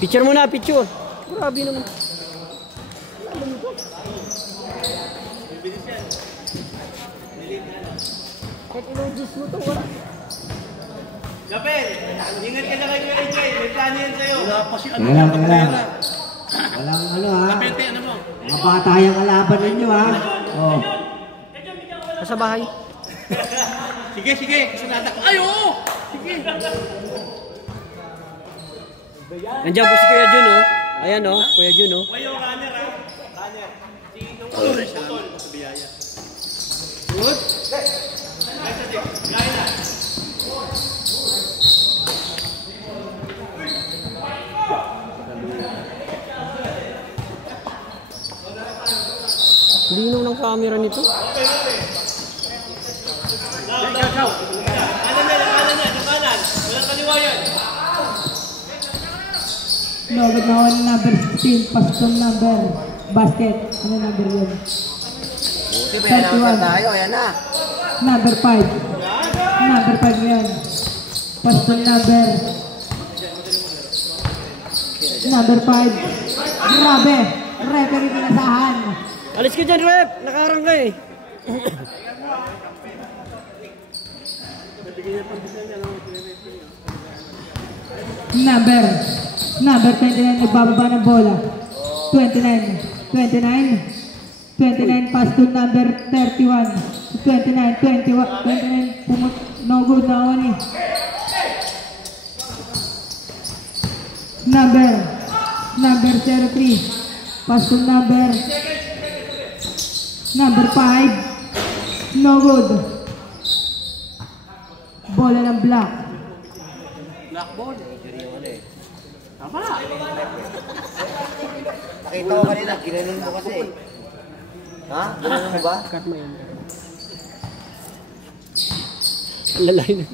Picture muna, picture. Grabe naman. Kahit ilogis mo ito, wala. Japel, ingat ka na kayo AJ. May plano yan sa'yo. Wala pa si ano. Walang ano ha. Kapente, ano mo? Mga batayang kalaban ninyo ha. Oh. Nasa bahay. Sige, sige. Kasunata ko. Ay, oo! Sige. Nandiyan po si Kuya Jun, oh. Ayan, oh. Kuya Jun, oh. Wayo, runner, ha? Runner. Si nung putol. Sa biyaya. Good. Gaya na. Linaw ng camera nito. Ciao. Kanan na. Kanan. Walang kaliwa yan. No, but now number 16, Paston number, basket. Ano number yun? Buti ba yan naman tayo? Ayan na. Number 5. Number 5 yan. Paston number. Number 5. Grabe. Referee pinasahan. Alis ka dyan, rep! Nakarang ka eh. Number 29, nagbababa ng bola. 29, pass to number 31. 29, no good na ako ni. Number 03, pass to number 5, no good. Bola ng black. Blackboard. Tama. Nakita ko kanina, ginanon mo kasi. Ha? Ginanon mo ba? Cut mo yun. Lalay na.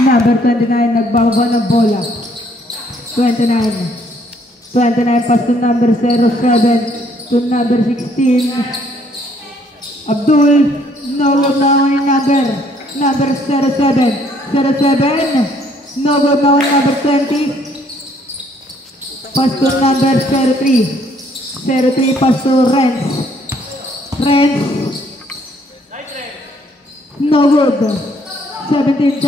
Number 29, nagbababa ng bola. 29, pass to number 07 to number 16. Abdul, no good na yung number 07. 07, no good na yung number 20. Pass to number 03, pass to Renz. No good. 17,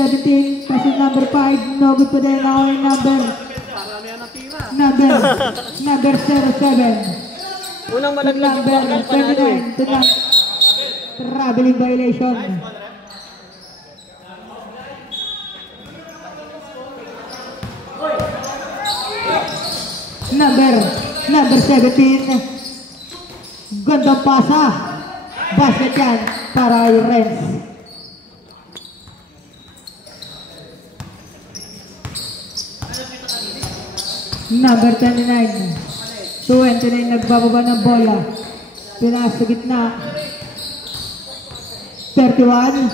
pass to number 5, no good pa din ako yung number 07. Unang malaglag yung Number bakal panalo eh. 29 to traveling violation. Number 17. Gandang pasa. Basket yan para yung Renz. Number 29. 29 nagbababa ng bola. Pinasa gitna. 31.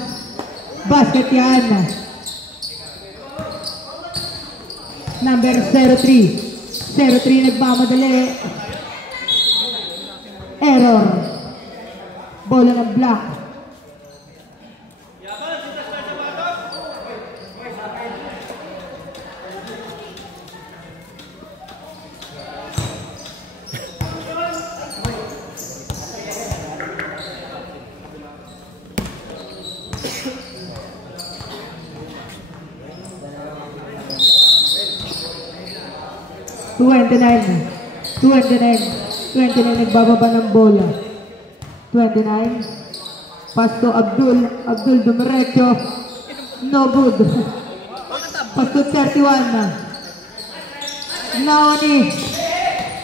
Basket yan. Number 03. 03 nagmamadali. Error. Bola ng black. Twenty-nine nagbababa ng bola. 29. Pass to Abdul dumiretso. No good. Pass to 31. Naoni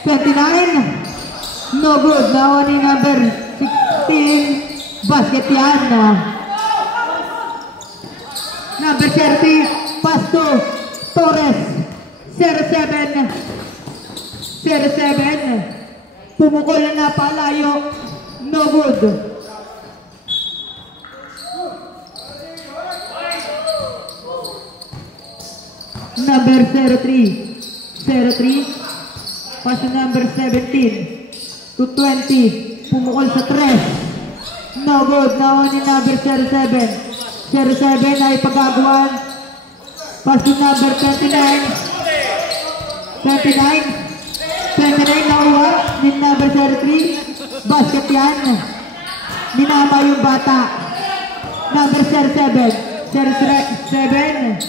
29. No good. Naoni number 16. Basket yan. Number 30. Pass to Torres. 07. Pumukol na napalayo. No good. Number 03. Pass to number 17 to 20. Pumukol sa 3. No good. Naon ni number 07 ay pagagawan. Pass to number 29. 29 nakuha ni number 03. Basket yan. Minama yung bata. Number 07. 07.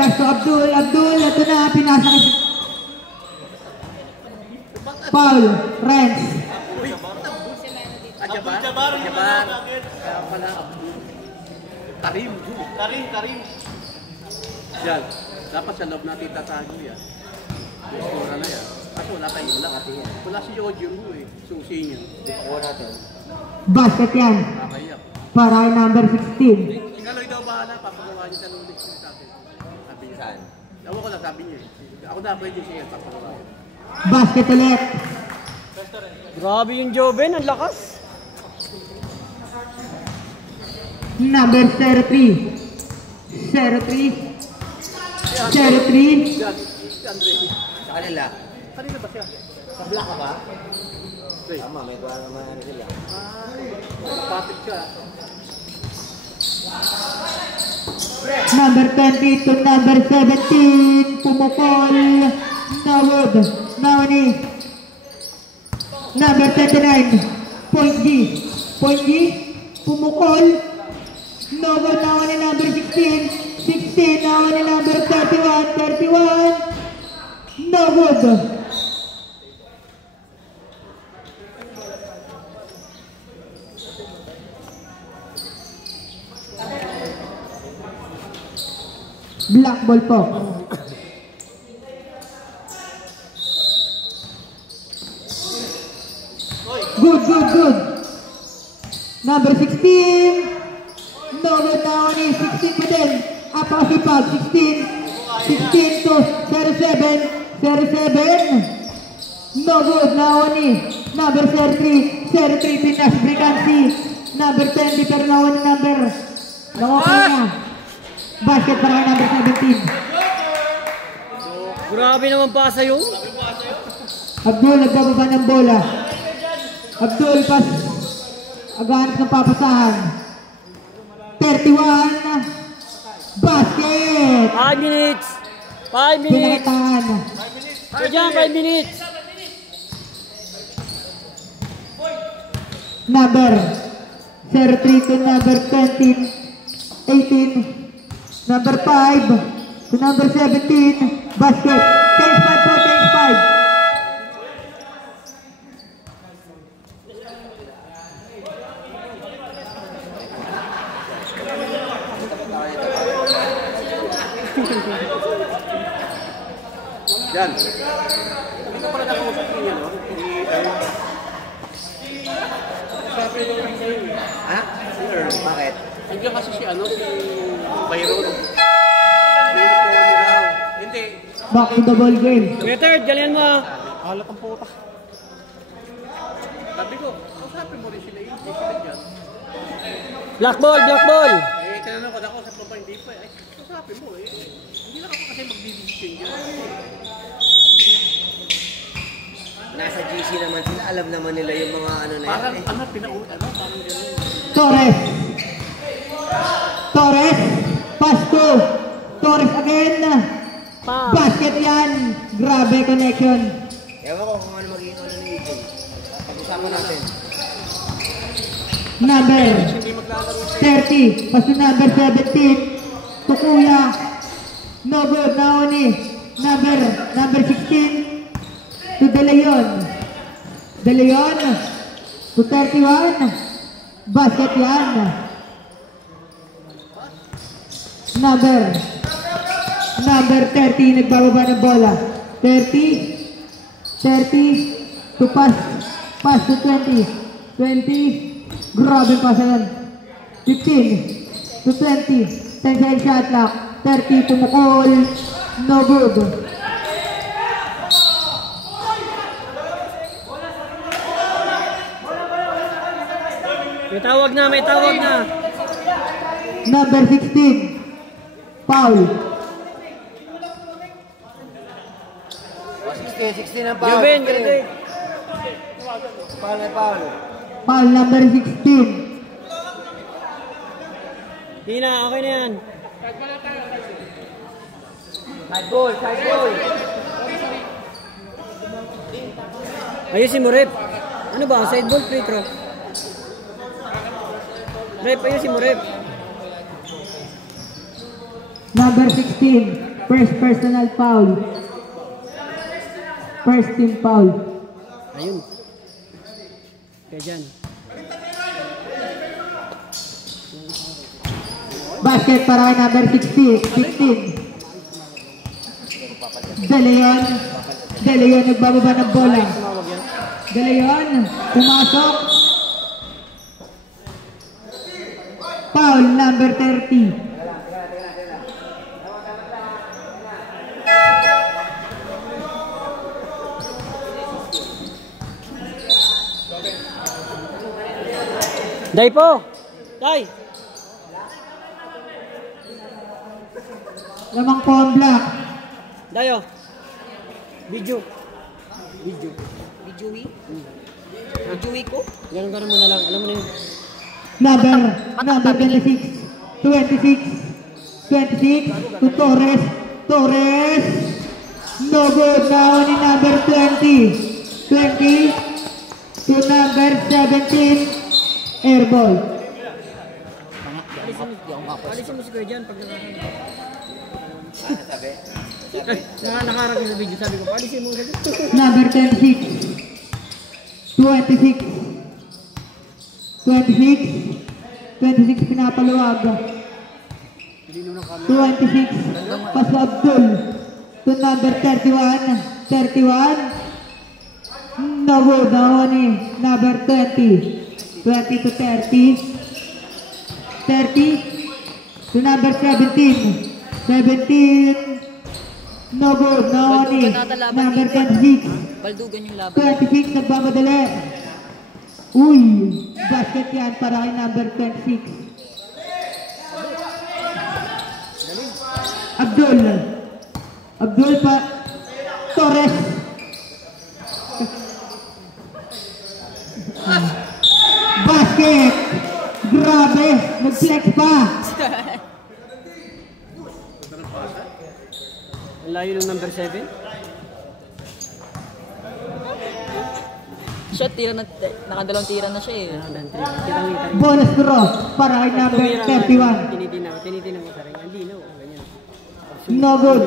Pass to Abdul. Ito na. Pinasa. Foul. Renz. Jabar. Kaya pala. Karim. Yan. Dapat sa loob natin tatago yan. May score na yan. At wala tayo wala. Wala si Yoji mo eh. Susi niya. Kuha natin. Basket yan. Kakayak. Para kay number 16. Si Kaloy daw bahala. Papagawa niya tanong ulit sa akin. Sabi niya. Saan? Ewan ko lang sabi niya eh. Ako na pwede siya papagawa niya. Basket ulit. Grabe yung Joven, ang lakas. Number 03. 03. Si Andre. Sa kanila. Kanina ba siya? Sa black ka ba? Hey. Tama, may kuha naman ano sila. Patik siya. Number 20 to number 17. Pumukol. Nawod. Nawani. Number 29. Point G. Pumukol. Nawod. Nawani number 16. 16. Nawani number 31. Nawod. Black ball po. Good. Number 16. Nawod na ni 16 pa din. Apasipag 16 to 07. Nawod na ni number 33 Pinas Brigancy. Number 20 pero nawod ni number. Nakakaya na. Basket para kay number 17. Grabe naman pasa yung. Abdul nagbababa ng bola. Abdul pas aghanap ng papasahan. 31. Basket. 5 minutes. 5 minutes. Pinakitahan. So dyan, 5 minutes. Number 03 to number 18. Number 5 to number 17. Basket. 10-5 po, 10-5. Yan. Hindi pala nakausap niya, no? Sabi ko lang sa'yo eh. Ha? Si Earl. Bakit? Nandiyan kasi si Byron. Hindi. Back to the ball game. Better, galian mo. Halat ang puta. Sabi ko, kausapin mo rin sila yun. Hindi sila dyan. Black ball. Tinanong ko, nakausap mo pa hindi pa eh. Kausapin mo eh. Hindi lang ako kasi magdidesisyon dyan. Nasa GC naman sila. Alam naman nila yung mga ano na Parang, yan. parang gano'n. Torres. Pass to Torres again. Pa. Basket yan. Grabe connection. Ewan ko kung ano magiging ano ni AJ. Pag-usapan natin. Number Hindi maglalaro 30. Pass to number 17. Tukuya. No good. Naoni. Number 16. To De Leon. To 31. Basket yan. Number 30. Nagbababa ng bola. 30. To pass to 20. Grabe pa yan. 15 to 20. 10 second shot clock. 30 tumukol. No good. May tawag na. Number 16. Foul. 16 ang foul. Joven, ganito. Foul. Foul number 16. Tina, okay na yan. Side ball. Ayusin mo, rep. Ano ba? Side ball, free throw. Rep, ayusin mo, rep. Number 16, first personal foul. First team foul. Ayun. Kaya dyan. Basket para kay number 16. De Leon nagbababa ng bola. De Leon, pumasok. Foul number 30. Day po! Day! Lamang po ang block. Dayo! Video! Videowi? Videowi ko? Ganun mo na lang. Alam mo na yun. Number 26 to Torres. No good. Now ni number 20 to number 17. Air ball. Alisin mo si Kuya dyan pag nakaharap yung video. Sabi ko, alisin mo si Kuya. Number 26 pinapaluwag. 26 pas Abdul to number 31. No good. Now ni number 20 to 30 to number 17. No good. Now ni number 26. Baldugan yung laban. 26 nagmamadali. Uy, basket yan para kay number 26. Abdul pa Torres. Basket. Grabe, nag-flex pa. Ang layo ng number 7. Shot, nakadalawang tira na siya eh. Bonus draw para kay number 31. Tinitina mo sa rin. Hindi, no. Ganyan. No good.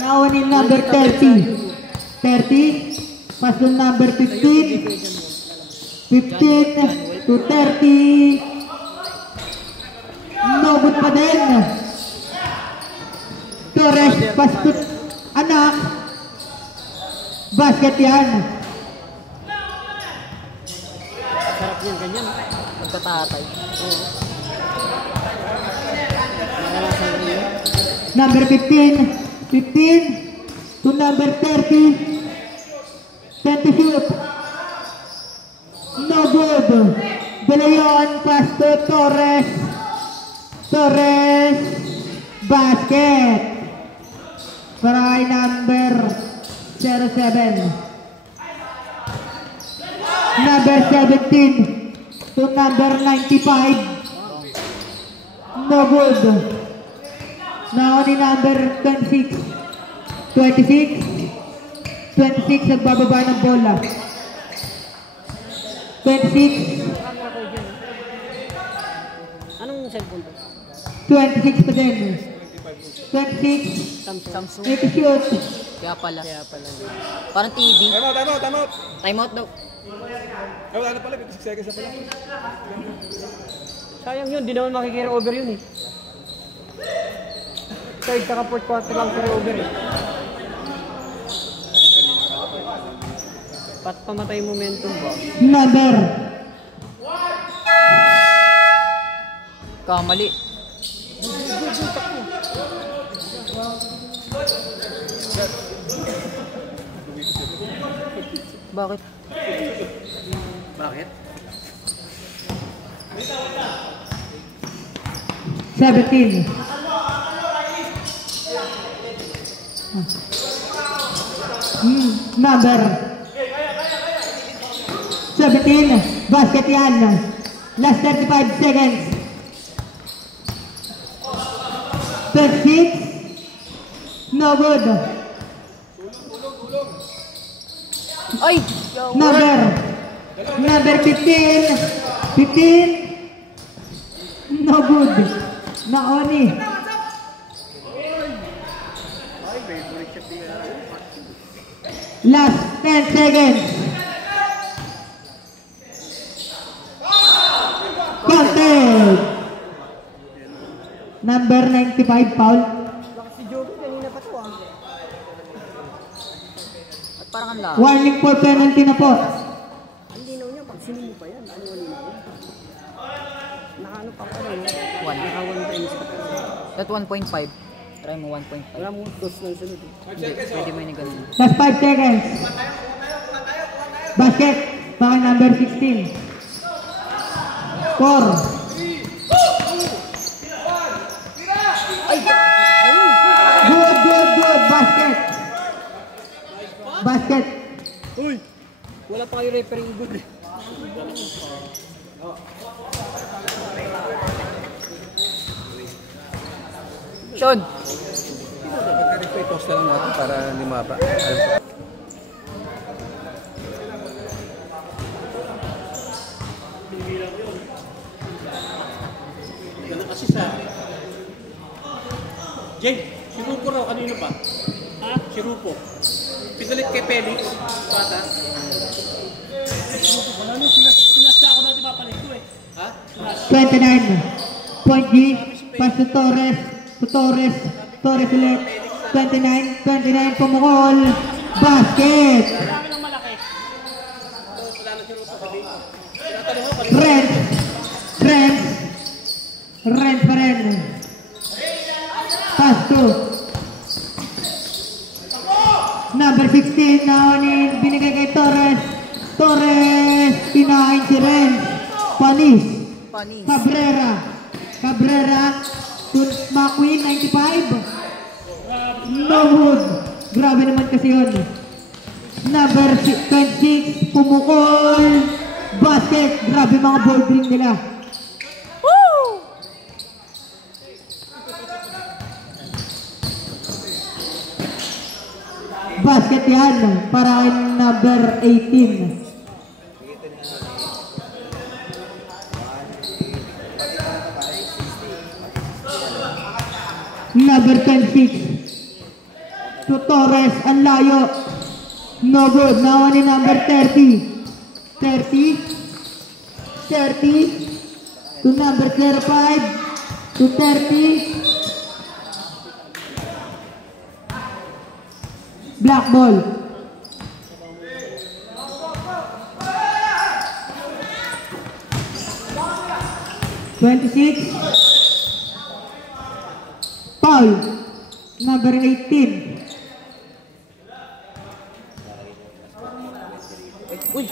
Now in number 30. Pass to number 15 to 30. No good pa din. Torres, pass to anak. Basket yan. Sarap yan, ganyan. Magkatatay. Oo. Number 15 to number 30. 20 shoot. No good. De Leon, pass to Torres. Basket. Para kay number 07. Number 17 to number 95. No good. Now ni number 26 nagbababa ng bola. 26 Anong cellphone to? 26 pa din. 26 Samsung. 80 shoot. Kaya pala. Kaya pala. Parang TV. Time out. Time out daw. Wala na pala, 56 seconds na pala. Sayang yun, di naman makikira over yun eh. Third saka fourth quarter lang carry over eh. Pamatay momentum ba? Number Kamali. Bakit? Bakit? 17. Number 17. Basket yan. Last 35 seconds. 36. No good. Ay! Number 15. 15. No good. Naoni. Last 10 seconds. Counted. Number 95, foul. At parang ang lahat. Warning for penalty na po. Ang linaw niya, pag sino mo pa yan, ano ang linaw? Nakaano pa pa rin, One. naka 1 times pa. At 1.5. Try mo 1.5. Wala mong toss ng sunod. Hindi, pwede mo yung ganun. Last 5 seconds. Basket. Baka number 16. Score. Good. Basket. Basket. Uy! Wala pa kayo referee good eh. Sean! Referee toss na lang natin para hindi mapa. Ganun kasi sa... Jay, si Rupo raw, kanino pa? Ha? Si Rupo. Pinalit kay Felix, bata. Wala nung sinasya ako natin mapalit ko eh. Ha? 29. Point G. Pass to Torres. Torres ulit. 29. Pumukol. Basket. Marami ng malaki. Wala na si Rupo sabi. Tinatanong ako, kanino? Rent pa rin. Pass to number 16. Naonin. Binigay kay Torres. Kinain si Ren. Panis. Cabrera to McQueen, 95. No wood. Grabe naman kasi yun. Number 26, pumukol. Basket. Grabe mga ball green nila. Basket yan para kay number 18. Number 26 to Torres, ang layo. No good. Nawa ni number 30 to number 05 to 30. Black ball. Foul. Number 18. Uy,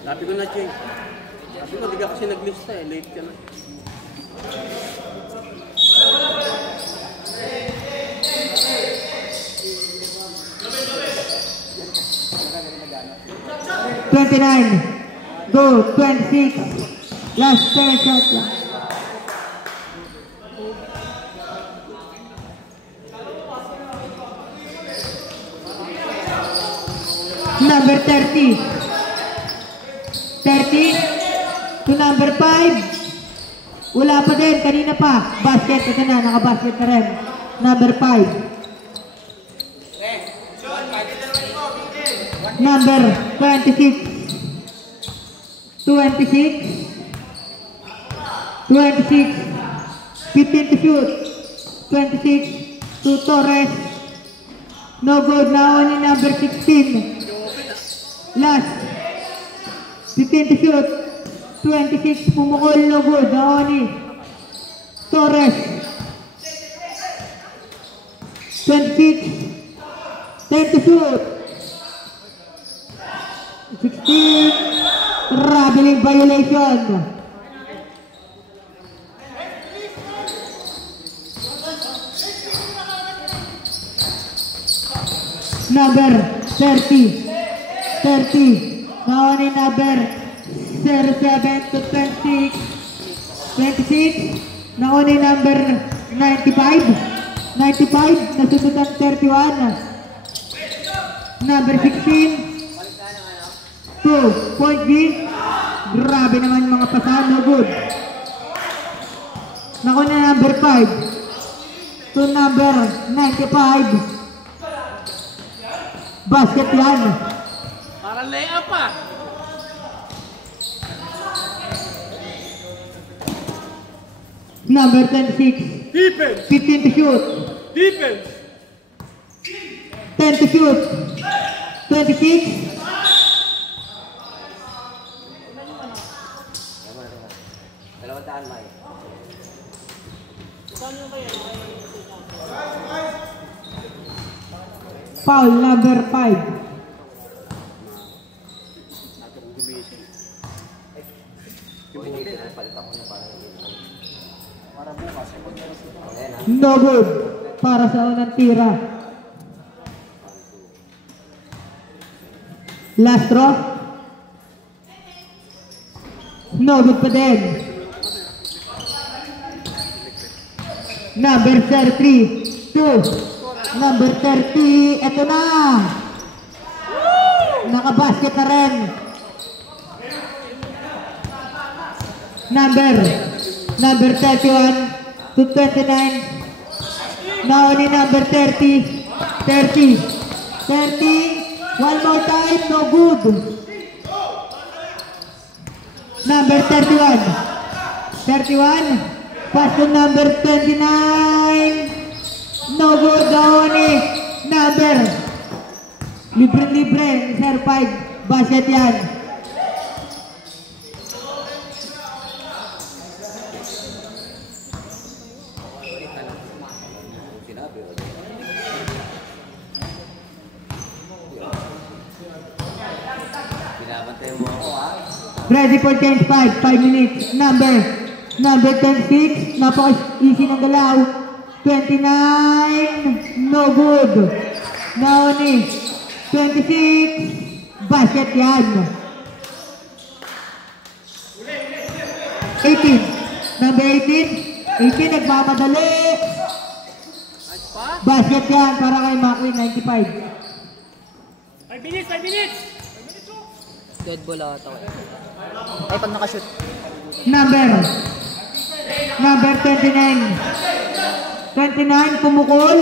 Sabi ko na, Jay. Sabi ko, di ka kasi naglista eh. Late ka na. Go, 26. Last 10 shot lang. Number 30 to number 5. Wala pa din, kanina pa. Basket, ito na, nakabasket ka rin. Number 5. Number 26. 15 to shoot. 26 to Torres. No good. Now only number 16. Last. 15 to shoot. 26 pumukol. No good. Now only Torres. 26. 10 to shoot. 16. Traveling violation. Number 30. Now on number 07 to 26. Now on number 95. 95, nasunod ang 31. Number 16. 2-point game. Grabe naman yung mga pasahan, no good. Naku na number 5. To number 95. Basket yan. Para lay-up pa. Number 26. Defense. 15 to shoot. Defense. 10 to shoot. 26. Dalawang daan, May. Foul number 5. No good. Para sa unang tira. Last draw. No good pa din. Number 33. 2. Number 30. Ito na. Nakabasket na rin. Number 31 to 29. Now ni number 30. 30. One more time. No good. Number 31. Pass to number 29. No good. Now ni number. Libre. Sir 5. Basket yan. Binabantay mo ako, ha? Ready for 10-5, 5 minutes. Number 10-6, napaka-easy ng galaw. 29, no good. Naoni, 26, basket yan. 18, number 18, nagmamadali. Basket yan para kay Macwin, 95. 5 minutes. Dead ball ata. Ay, pag nakashoot. Number 29. 29, kumukol.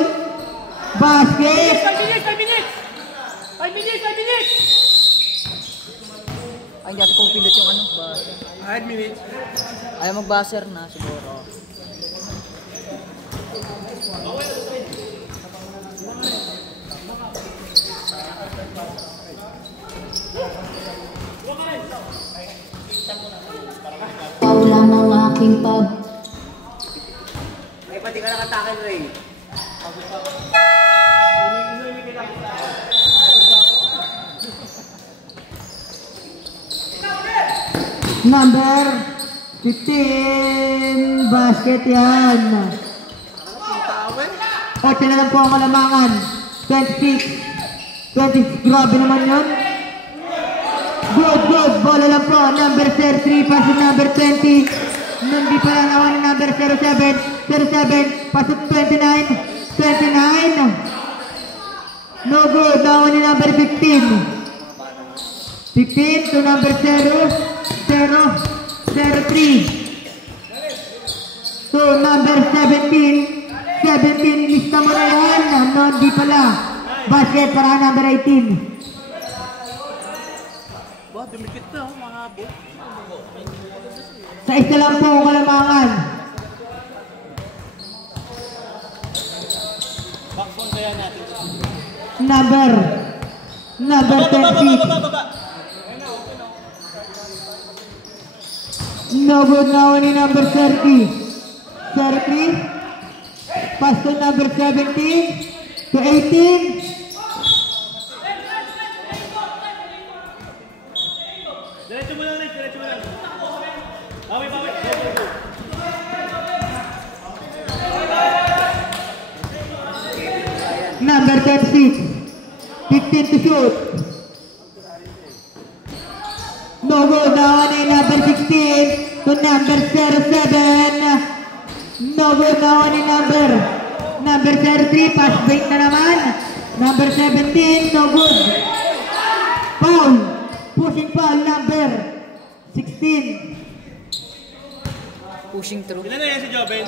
Basket. 5 minutes. Ay, hindi natin pupindot yung ano. Buzzer. 5 minutes. Ayaw mag-buzzer na siguro. Paula ng aking pub. Ay, pati ka nakatakin, Ray. Number 15, basket yan. 8 na lang po ang kalamangan. 26, grabe naman yun. Good, bola lang po. Number 3, pass to number 20. Hindi pa lang naman ng number 07, pass to 29. No good, naman ni number 15. 15 to number 03. To number 17. 17, lista mo na yan. No, hindi pala. Basket para number 18. Ba, dumikit na, mahabot. Sa isa lang po ang kalamangan. Backbone kaya natin. Number 26. No good now ni number 30. 33. Pass to number 17 to 18. Diretso mo lang. Bawi. Number 36. 15 to shoot. No good now ni number 16 to number 07. No good now ni number Number 33, pass break na naman. Number 17, no good. Foul. Pushing foul, number 16. Pushing through. Ilan na yan si Joven?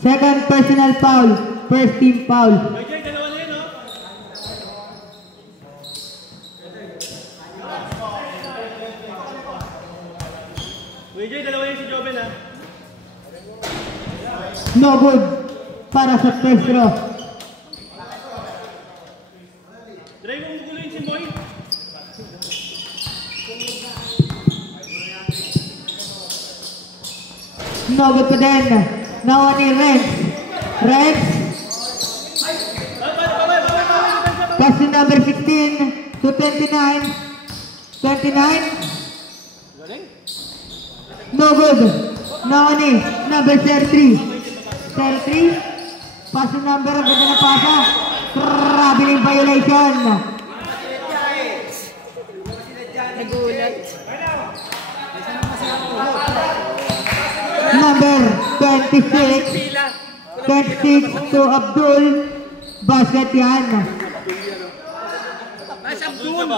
Second personal foul. First team foul. Okay, dalawa na yun, no? WJ, dalawa yun si Joven, ha? No good. Para sa first row. Drive mo gulo yun si Boy. No good pa din. Now ni Rex. Rex. Pass to number 16 to 29. 29. No good. Now ni number 33. 33. Pass to number, ang ganda na pasa. Grabe na yung violation. Nagulat. Number 26. 26 to Abdul. Basket yan. Nice Abdul!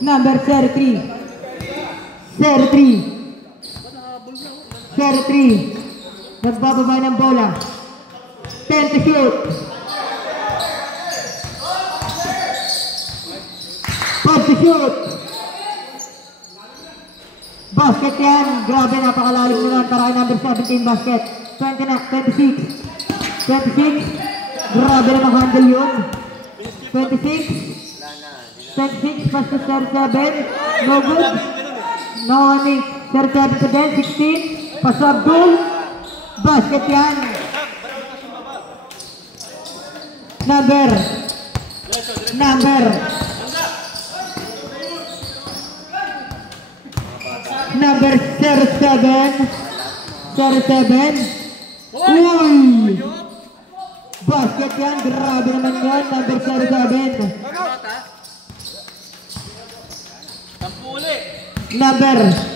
Number 33. 33. 33. Nagbababa ng bola. 10 to shoot. Pass to shoot. Basket yan. Grabe, napakalalim naman para kay number 17 basket. 26. 26. Grabe naman handle yun. 26. 26. Pass to 37. No good. No money. 37 to 10. 16. Pass to Abdul. Basket yan. Number 07. 07. Uy! Basket yan. Grabe naman yan. Number 07. Sampu ulit. Number.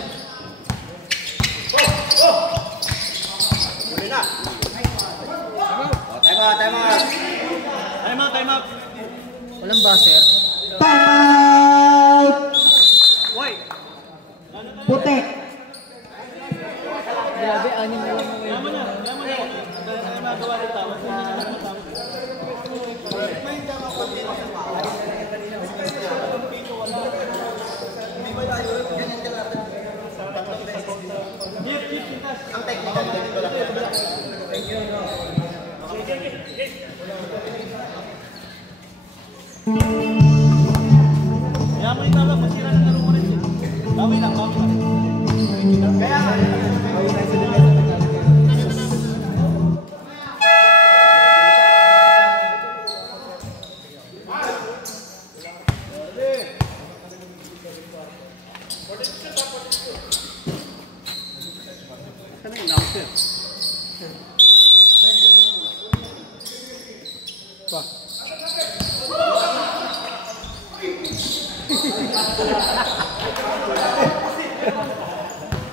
Time out. Walang buzzer. Time out. Boy! Puti. Grabe, anim na lang mo yun. Laman na. Magawa rin tao. Kaya mo ikaw lang, masira ng laro mo rin. Bawi lang. Kaya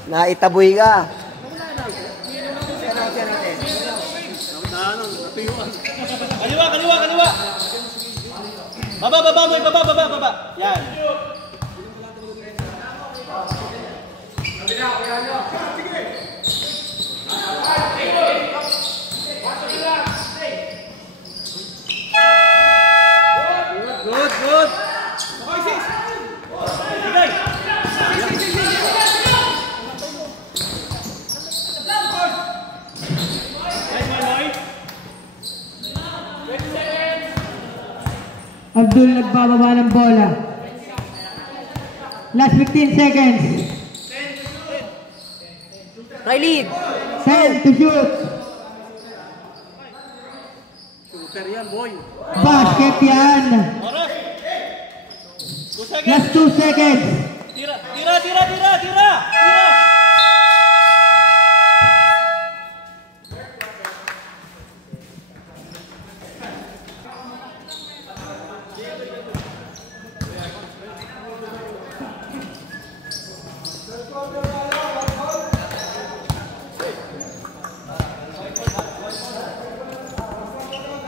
Naitaboy ka. Kaliwa. Baba. Yan. Good. Abdul nagbababa ng bola. Last 15 seconds. Riley! 10 to shoot. Shooter yan, boy. Basket yan. Oras. 2 seconds. Last 2 seconds. Tira.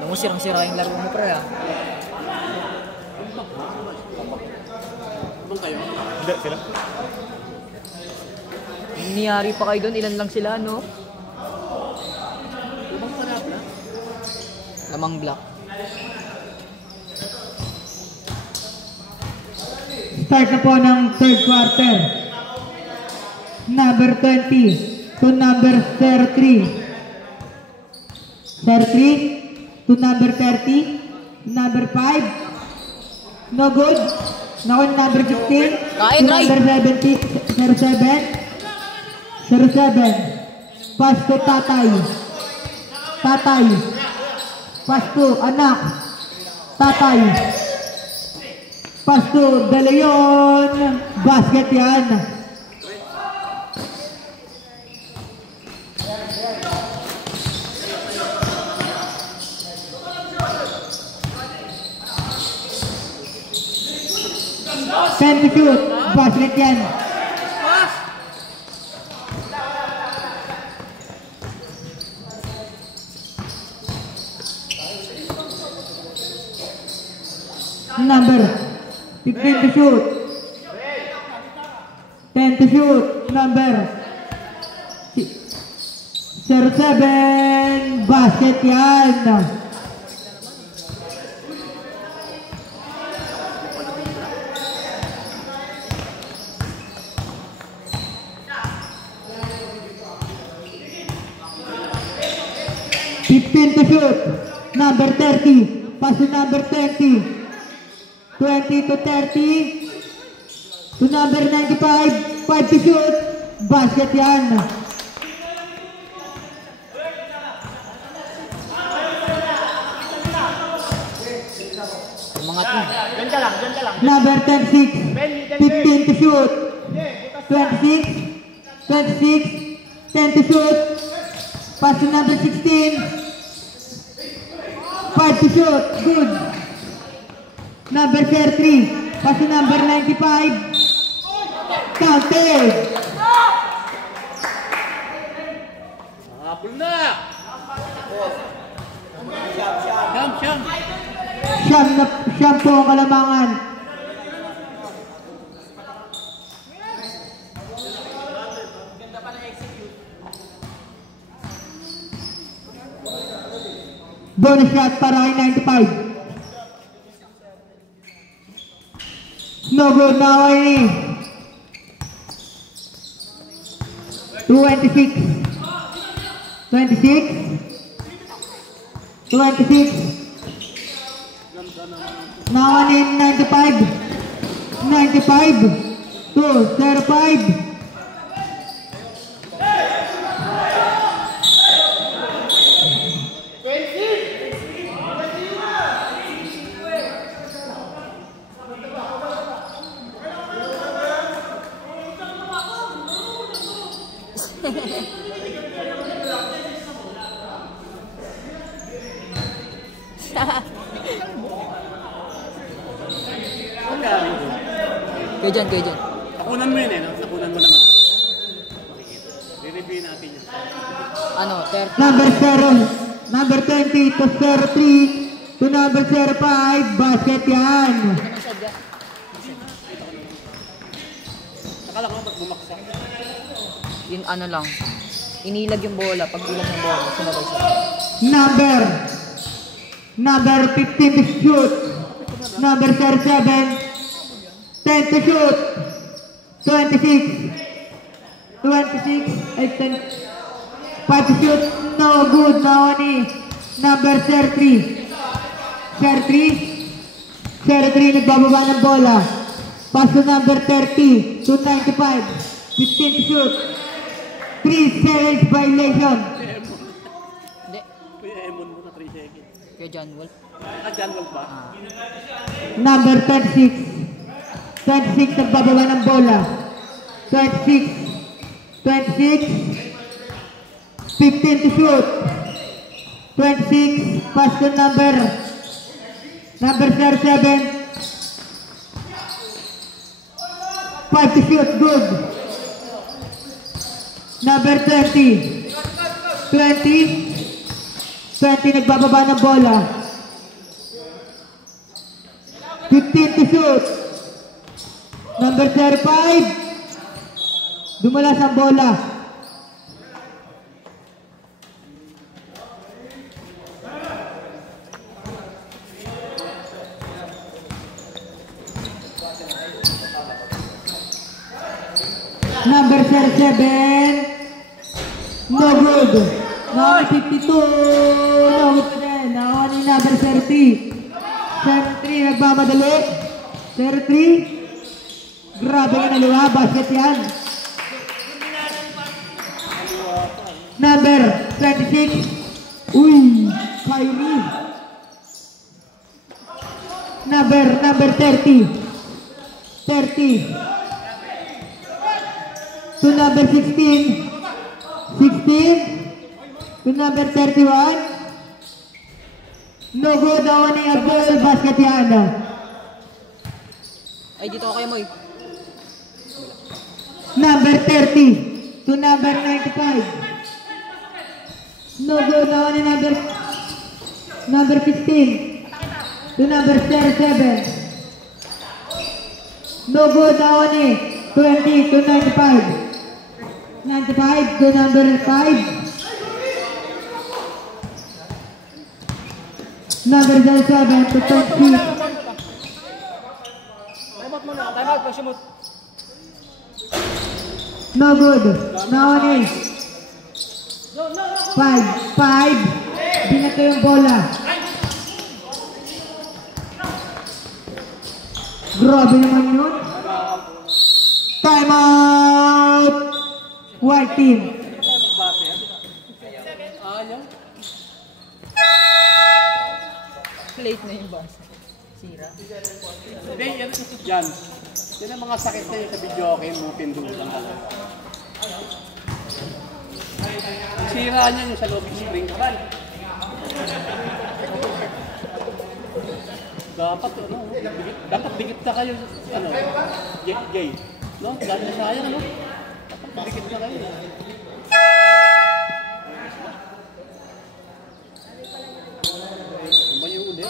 Ako sirang-sira yung laro mo, pre, ah. Ibang kayo? Hindi, sila. Niyari pa kayo doon, ilan lang sila, no? Ibang sarap na. Lamang black. Start na po ng third quarter. Number 20 to number 33. 33 to number 30. Number 5. No good. Now on number 15. Kain, To Ray. number 70. 07. Pass to Tatay. Tatay. Pass to anak. Tatay. Pass to De Leon. Basket yan. Time to shoot. Basket yan. Number 15 to shoot. 10 to shoot. Number 07. Basket yan. To shoot. Number 30. Pass to number 20. 20 to 30. To number 95. 5 to shoot. Basket yan. Umangat mo. Number 10-6. 15 to shoot. 26. 26. 10 to shoot. Pass to number 16. 5 to shoot. Good. Number 33. Pass to number 95. Counted. Habol na! Siyam! Siyam po ang kalamangan. Bonus shot para kay 95. No good na kay 26. 26. 26. Now on in 95. 95 to 05. Kayo dyan. Takunan mo yun eh, no? Takunan mo naman. Re-review natin yun. Ano, 30. Number 0, number 20 to 03 to number 05, basket yan. Anong sadya? Akala ko ba't bumaksak? Yun ano lang. Inilag yung bola. Pag ilag ng bola, sumabay siya. Number 15 to shoot, number 07, 10 to shoot, 26, 10, 5 to shoot, no good, no ni, number 33, 33 nagbababa ng bola, pass to number 30, to 95, 15 to shoot, 3 seconds violation. Hindi. Kuya Emon mo na 3 seconds. Kayo dyan, Wolf. Dyan wag ba? Number 26. 26 nagbababa ng bola. 26. 15 to shoot. 26. Pass to number 07. 5 to shoot. Good. Number 20. 20 nagbababa ng bola. 15 to shoot. Number 35. Dumalas ang bola. Number 7. No good. Number 52. No good pa din. Nakuha ni number 30. 33 nagmamadali. 33. Grabe ka naliwa. Basket yan. Number 26. Uy. Kyrie. Number 30. 30. To number 16. 16. To number 31. No good daw ni Abdul. Basket yan. Ay, dito ako kayo mo eh. Number 30. To number 95. No good daw ni number 15. To number 37. No good daw ni 20 to 95. 95 to number 5. Number 7 to 20. No good. Now on is 5. Binato yung bola. Grabe naman yun. Time out. White team. Late na yung bus. Sira. Hindi, yan. Yan ang mga sakit na yung sa video okay mo, pindulang ka lang. Sira niya yung sa loob ng spring. Dapat, dapat dikit na kayo, gay. No? Dahil na sayang, dapat dikit na kayo. Ano ba yung ulit?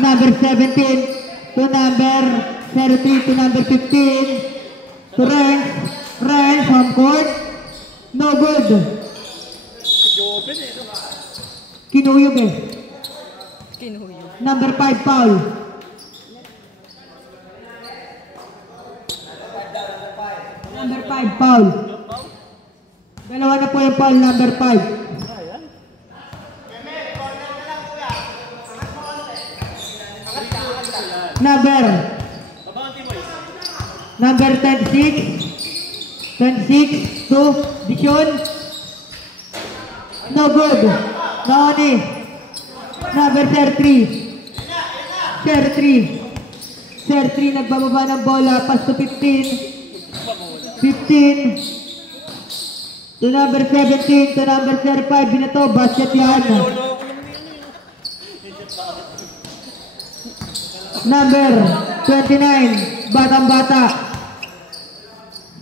Number 17 to number 33 to number 15 to Renz home court. No good. Kinuyog eh. Number 5 foul. Number 5 foul. Dalawa na po yung foul, number 5. Number 10-6 to Dishon. No good. Naoni. Number 33 nagbababa ng bola. Pass to 15 to number 17 to number 35. Binato. Basket yan. Number 29, batang-bata.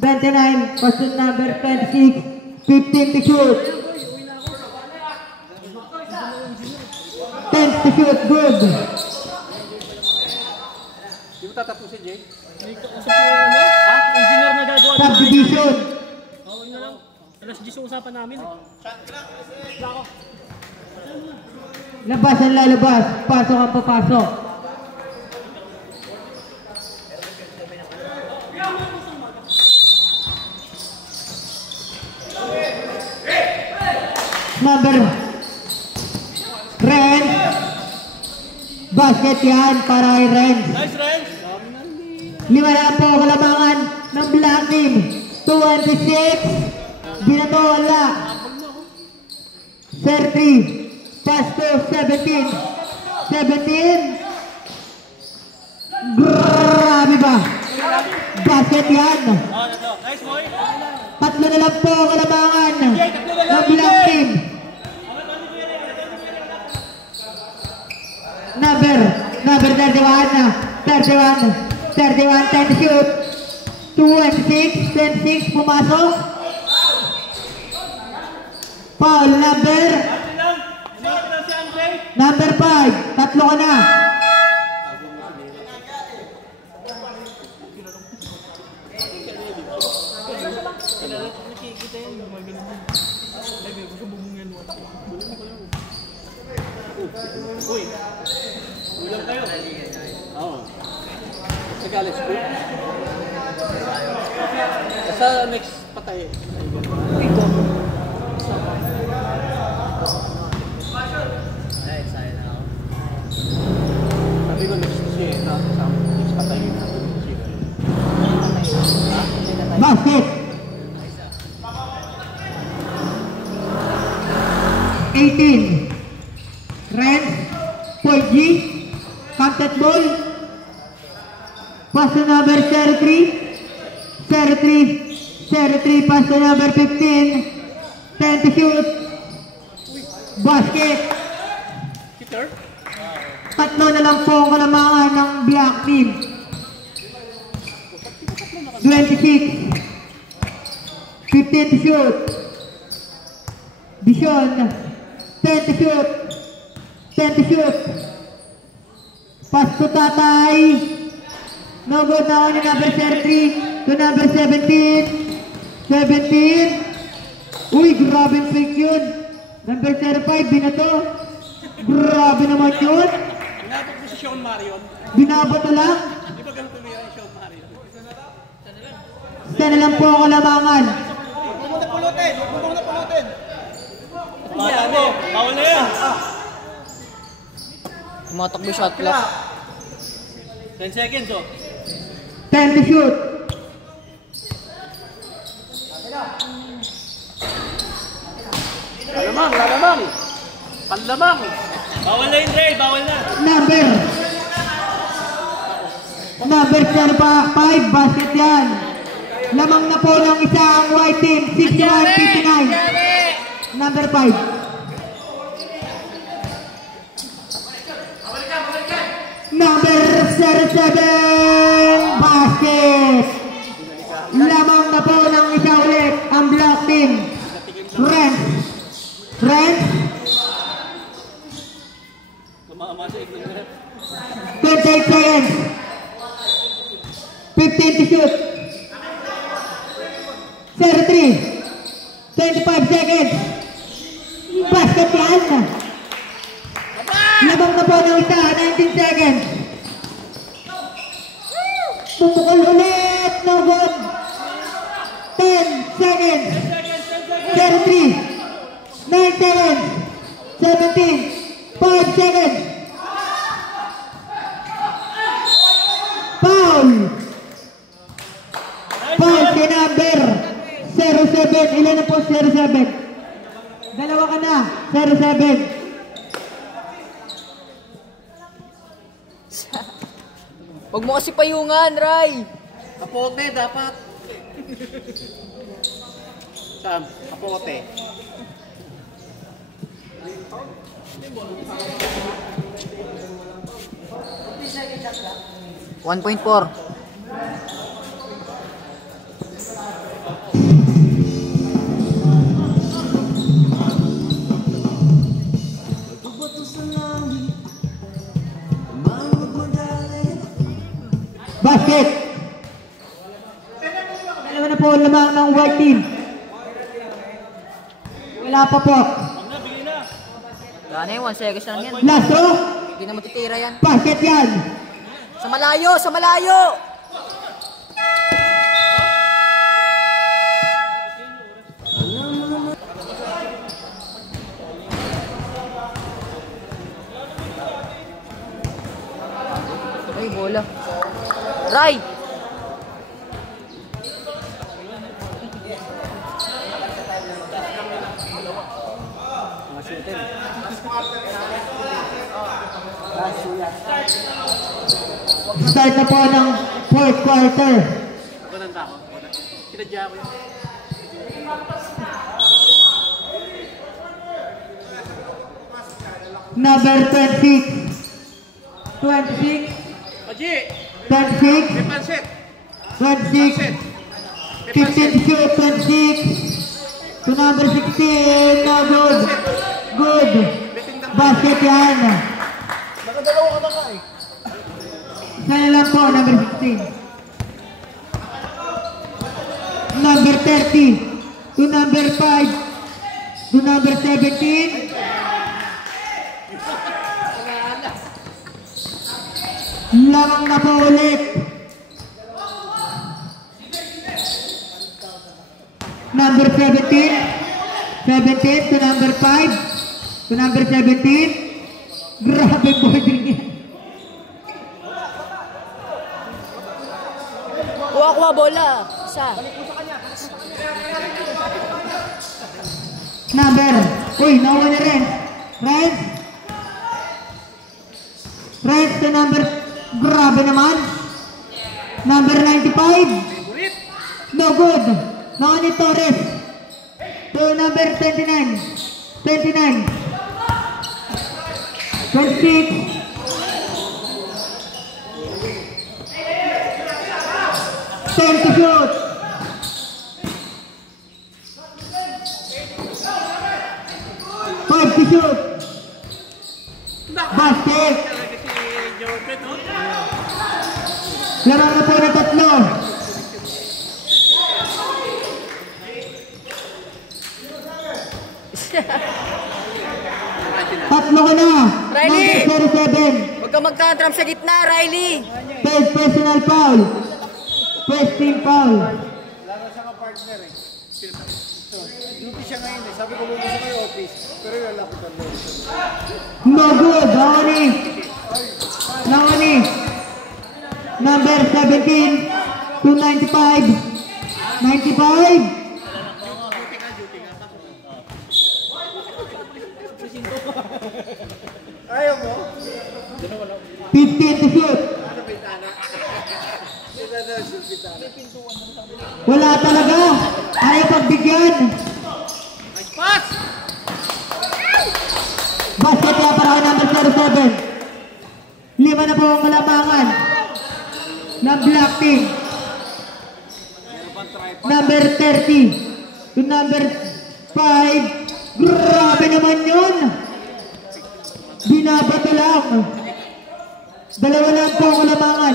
29, pass to number 26, 15 to shoot. 10 to shoot, good. Di mo tatapusin, Jay? Engineer na gagawa. Subdivision. Oo, yun na lang. Alas 10 usapan namin. Labas ang lalabas. Pasok ang papasok. Number Renz. Basket yan para kay Renz. Nice, Renz! 5 na po kalamangan ng black team. 26. Binato wala. 30. Pass to 17. 17. Grabe ba? Basket yan. Nice, boy! 3 na lang po kalamangan ng black team. Number 31 na 31, 10 shoot. 26, 26, pumasok. Foul number 5, tatlo ka na. Uy! Ulang kayo. Oo. Sa college school. Sa next patay. Sabi ko next siya. Next patay. Basket. 18. Renz, point G, contact ball. Pass to number 03, pass to number 15, 10 to shoot. Basket. Hitter? Tatlo na lang po ang kalamangan ng black team. 26, 15 to shoot. Bishon, 10 to shoot. 10 to shoot. Pass to Tatay. No good na on number 33 to number 17. 17. Uy, grabe yung fake yun. Number 05, binato. Grabe naman yun. Binabot mo si Sean Marion. Binabato lang. Di ba ganun tumira yung Sean Marion? Isa na lang po ang kalamangan. Huwag mo na pulutin! Bawal na yan! Tumatakbo shot clock. 10 seconds, oh. 10 to shoot. Lalamang! Panlamang! Bawal na yun, Dre! Bawal na! Number 5, basket yan. Lamang na po ng isa ang white team. 61-59. Number 5. Number 07, basket. Lamang na po ng isa ulit ang black team. Renz. 28 seconds. 15 to shoot. 03. 25 seconds. Basket yan. Labang na po ng isa. 19 seconds. Pumukol ulit. No good. 10 seconds. 03. 9 seconds. 17. 5 seconds. Foul. Foul si number 07. Ilan na po 07? Dalawa ka na. 07. Huwag mo kasi payungan, Ray. Kapote, dapat. Sam, kapote. 1.4. Basket. Dalawa na po lamang ng white team. Wala pa po. Wala na yun, 1 seconds na lang yan. Last throw. Hindi na matitira yan. Basket yan. Sa malayo! Sa malayo! Ay, bola. Ray! Start na po ng fourth quarter. Ganun ba ako? Sinadya ko yun. Number 26. 26. Paji! 26, May pansit. 26, 15 to shoot, 26, to number 16, no good. Good. Basket yan. Sana lang po, number 16. Number 30, to number 5, to number 17. Lamang na po ulit. Number 17, 17 to number 5, to number 17. Grabe boarding yan. Kuha bola. Isa. Number, uy, nakuha na rin. Right to number, grabe naman. Number 95. No good. Nakuha ni Torres. To number 29. 29. 26. 10 to shoot. 5 to shoot. Basket. Laro na po na tatlo. Tatlo ko na. Riley! Number 07. Huwag ka magtantram sa gitna, Riley. First personal foul. First team foul. No good. Naoni. Number 17 to 95. 95. Ayaw mo? 15 to shoot. Wala talaga. Ayaw pagbigyan. Pass! Basket kaya para kay number 07. 5 na po ang malamangan ng black team. Number 30 to number 5. Grabe naman yun. Binabato lang. 2 lang po ang malamangan.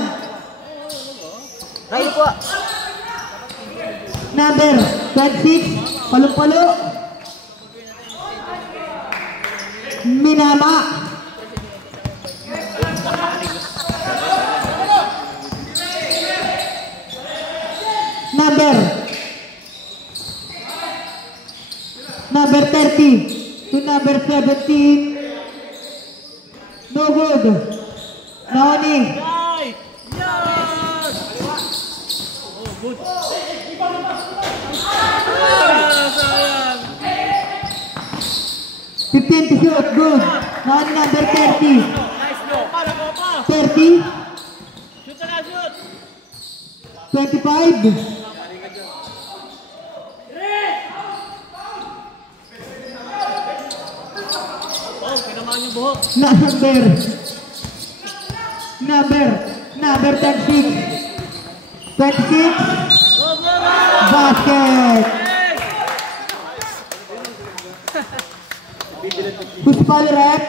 Riley po. Number 26. Palong-palo. Minama. Number 30 to number 17. No good. Naoni. Fifteen to shoot, good. Naoni number 30. 30. 25. Number 26. 26. Basket. Who's foul rep?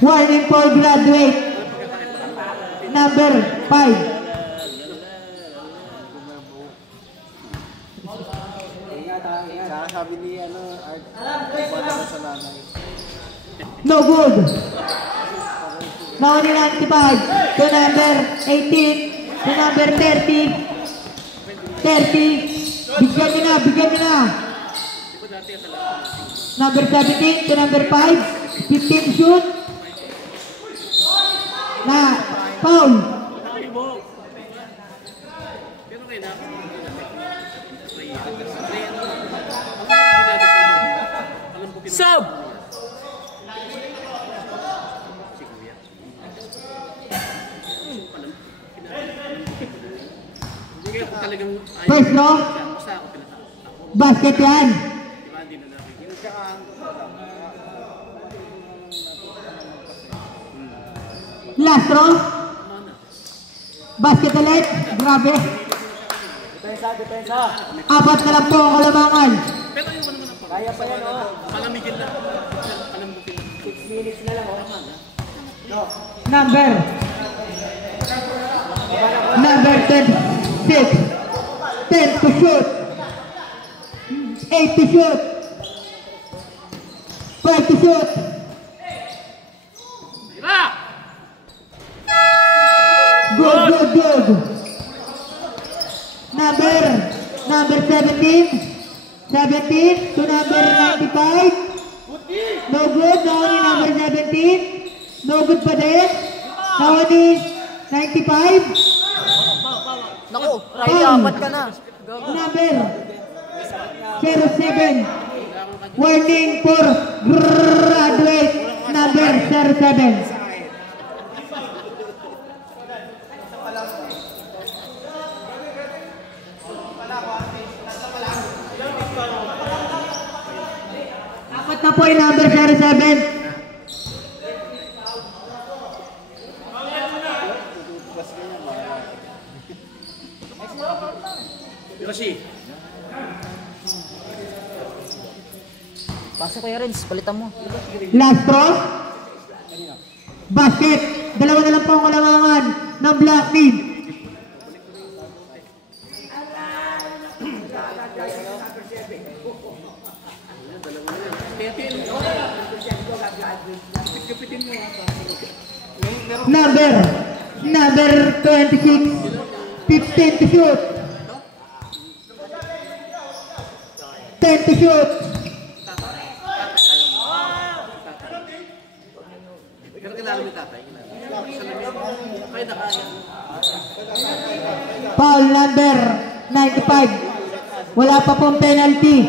Warning for graduate. Number 5. Sabi ni Art, sa nanay. No good. Naoni 95 to number 18 to number 30. 30. Bigyan mo na. Number 17 to number 5. 15 shoot. Na, foul. Sub! First row. Basket yan. Last throw. Basket ulit. Grabe. Apat na lang po ang kalamangan. Pero yung ano naman. Kaya pa yan, oh. Palamigin lang. Palamigin lang. 6 minutes na lang, oh. Number 10. 6. 10 to shoot. 8 to shoot. 5 to shoot. Good. Number 17 to number 95. No good. Now only number 17. No good pa din. Now only 95. Naku, Riley, apat ka na. Number 07. Warning for graduate. Number 07. Apat na po yung number 07. Yoshi. Pasok kaya Renz, palitan mo. Last throw. Basket. Dalawa na lang po ang kalamangan ng black team. Number 26. 15 to shoot. 10 to shoot. Pero kilala mo yung tatay. Kaya na kaya. Foul number 95. Wala pa pong penalty.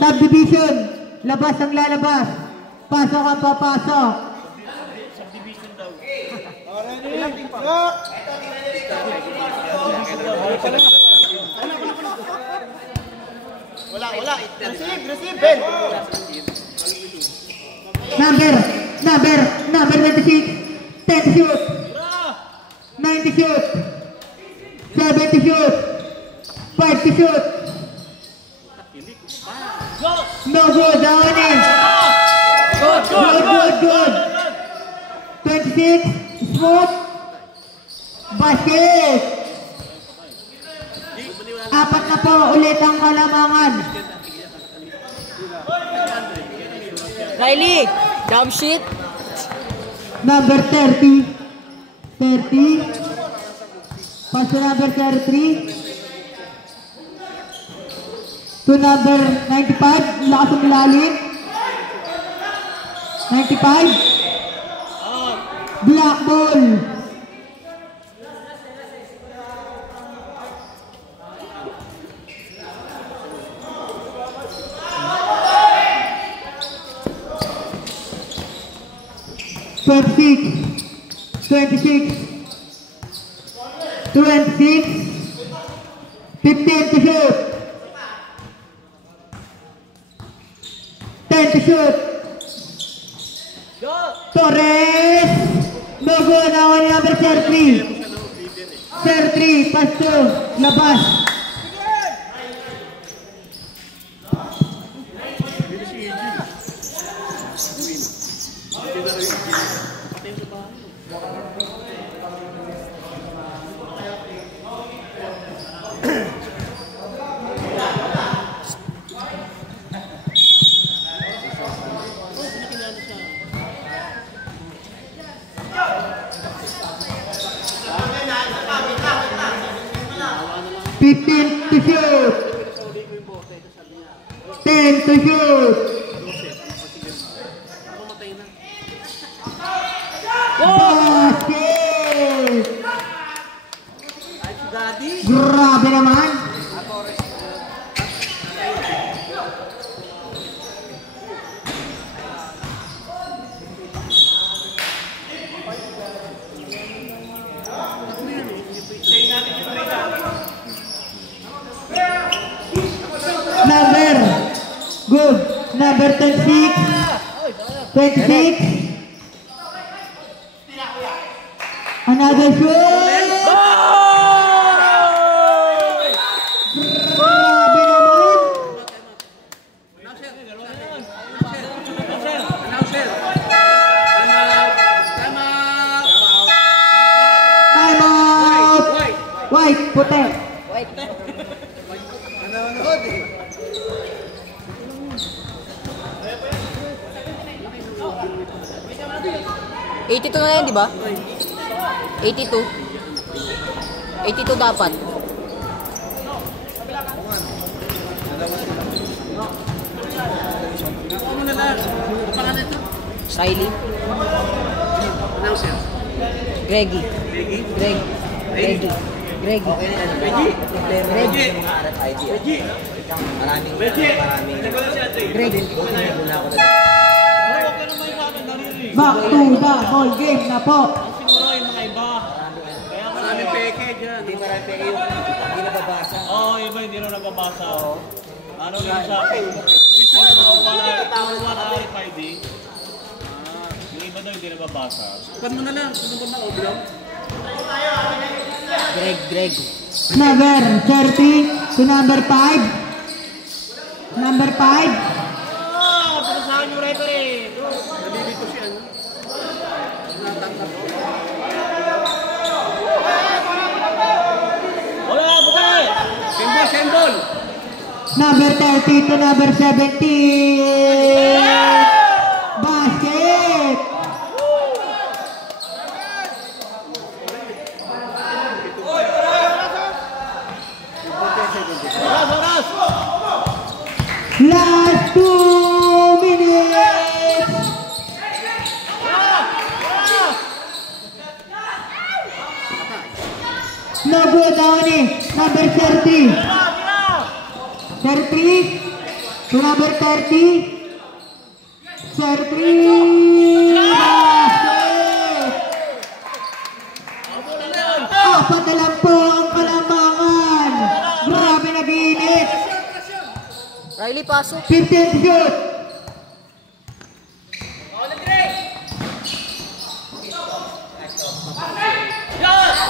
Subdivision. Labas ang lalabas. Pasok ang papasok. Receive, Ben. Number 26. 10 to shoot. 9 to shoot. 7 to shoot. 5 to shoot. No good. Down in. Good. 26. Smooth. Basket. Apat na po ulit ang kalamangan. Riley, jump sheet. Number 30. Pass to number 33. To number 95. Lakas ang lalim. 95. Black ball. Twenty-six. 15 to shoot. 10 to shoot. Torres. No good. Now on number 33. 33. Pass to labas. To shoot. 10 to shoot. Basket. Grabe naman. Number 26. 26. Another shoot! Grabe naman! Announcer. Time out. Time out! White. White, puti. 82 na yan, di ba? 82. 82 dapat. Ano na lang? Ang pangalan ito? Riley. Announcer. Greggy. Reggie. Greggy. Greggy. Greggy. Okay na yan. Reggie. Reggie. RFID. Reggie. Maraming. Greggy. Wala ako na. Back to the ball game na po. Maraming peke dyan. Hindi marami peke yung hindi nababasa. Oo, iba hindi rin nagabasa. Ano yung sa Facebook? Wala RFID. Yung iba daw hindi nababasa. Sukan mo na lang. Sukan mo na oblong. Greg. Number 30 to number 5. Number 5. Punasahan yung referee. Nalilito siya. Natangkap siya. Wala, bukay! Symbol. Number 30 to number 17. Basket. Oras! Last 2 minutes. No good, Downey. Number 30. 30 to number 30. 30. Apat na lang po ang kalamangan. Grabe nag-iinit. Riley, pasok. 15 shoot.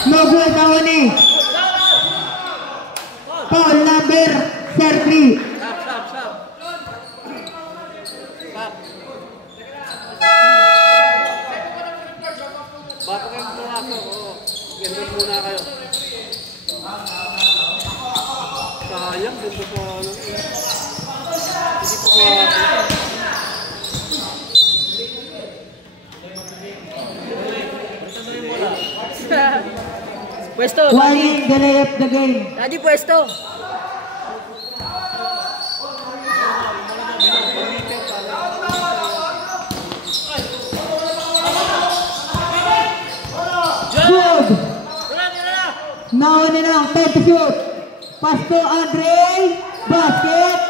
No good, Downey. Foul number 30. Stop. Bato kayo muna ako. Ganun muna kayo. Sayang, ganda pa. Hindi po Pwesto, Why the left the game? Daddy, pwesto. Good. Now na lang, 10 to shoot. Pass to Andre. Basket.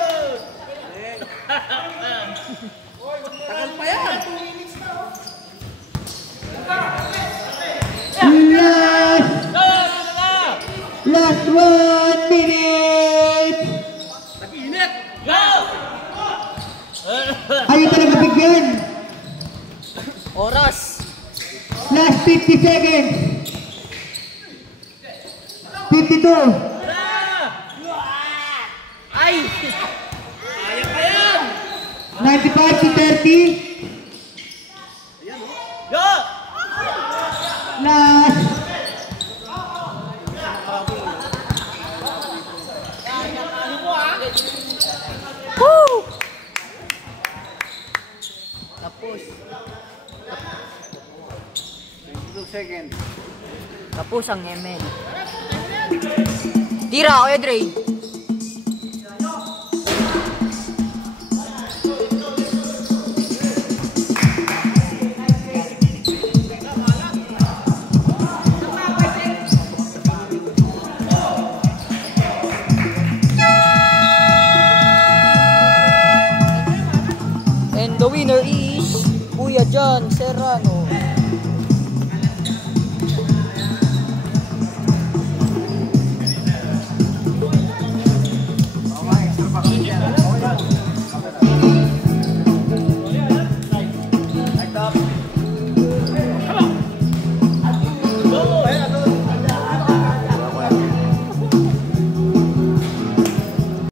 tagal pa yan. Last 1 minute. Nag-init. Ayaw talaga bigyan. Oras. Last 50 seconds. 52. Ay! 95 to 30. Last. Woo! Tapos. 2 seconds. Tapos ang ML. Tira, Kuya Dre. And the winner is Kuya John Serrano. Stop.